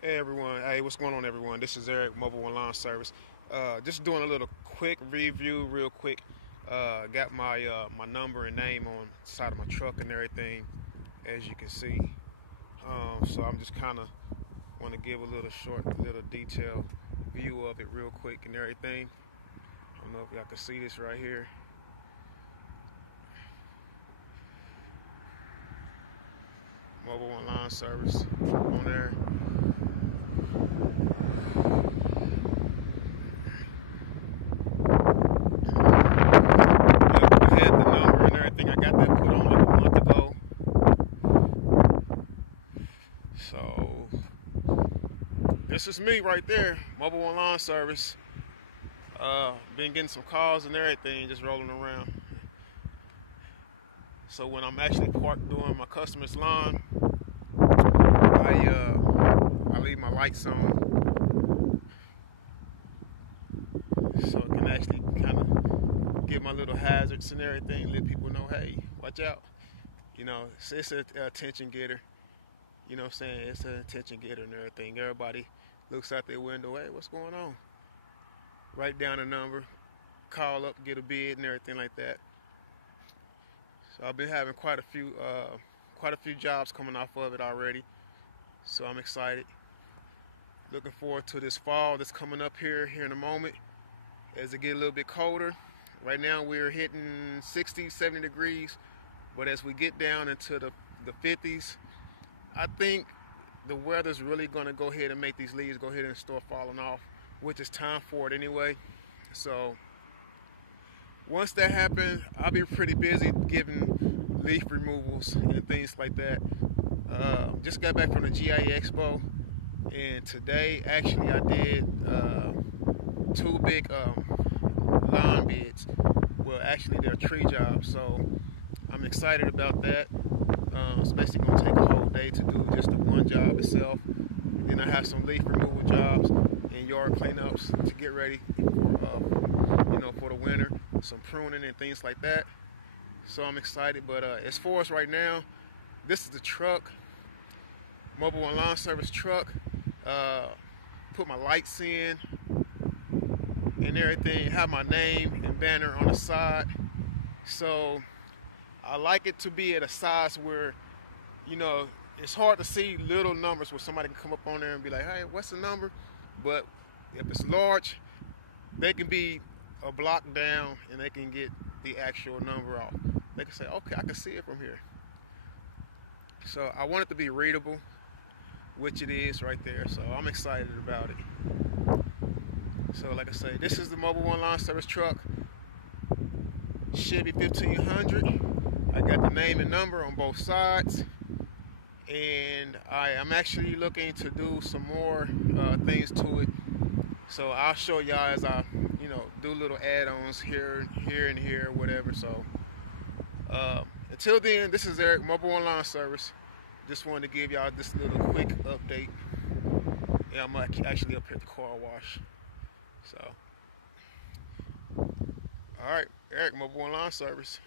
Hey everyone, hey, what's going on everyone? This is Eric, Mobile One Lawn Service. Just doing a little quick review, real quick. Got my number and name on the side of my truck and everything, as you can see. So I'm just kind of want to give a little short, little detailed view of it, real quick and everything. I don't know if y'all can see this right here. Mobile One Lawn Service on there. I got that put on like a month ago. So this is me right there, Mobile One Lawn Service. Been getting some calls and everything, just rolling around. So when I'm actually parked doing my customer's lawn, I leave my lights on, so it can actually kind of give my little hazards and everything, let people know, hey, watch out. You know, it's an attention getter. You know what I'm saying? It's an attention getter and everything. Everybody looks out their window, hey, what's going on? Write down a number, call up, get a bid and everything like that. So I've been having quite a few jobs coming off of it already. So I'm excited. Looking forward to this fall that's coming up here in a moment as it get a little bit colder. Right now we're hitting 60, 70 degrees, but as we get down into the 50s, I think the weather's really going to go ahead and make these leaves go ahead and start falling off, which is time for it anyway. So once that happens, I'll be pretty busy giving leaf removals and things like that. Just got back from the GIA Expo, and today actually I did two big lawn bids. Well, actually they're tree jobs, so I'm excited about that. It's basically going to take a whole day to do just the one job itself. Then I have some leaf removal jobs and yard cleanups to get ready for the winter, some pruning and things like that. So I'm excited, but as far as right now, this is the truck, Mobile One Lawn Service truck. Put my lights in and everything, have my name and banner on the side. So I like it to be at a size where, you know, it's hard to see little numbers where somebody can come up on there and be like, hey, what's the number? But if it's large, they can be a block down and they can get the actual number off. They can say, okay, I can see it from here. So I want it to be readable, which it is right there. So I'm excited about it. So like I say, this is the Mobile One Lawn Service truck, Chevy 1500. I got the name and number on both sides, and I am actually looking to do some more things to it. So I'll show y'all as I, do little add-ons here, and here, whatever. So until then, this is Eric, Mobile One Lawn Service. Just wanted to give y'all this little quick update. Yeah, I'm actually up here at the car wash. So, all right, Eric, Mobile One Lawn Service.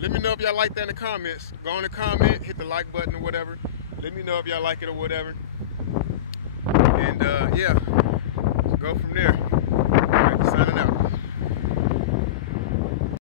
Let me know if y'all like that in the comments. Go in the comment, hit the like button or whatever. Let me know if y'all like it or whatever. And yeah, go from there.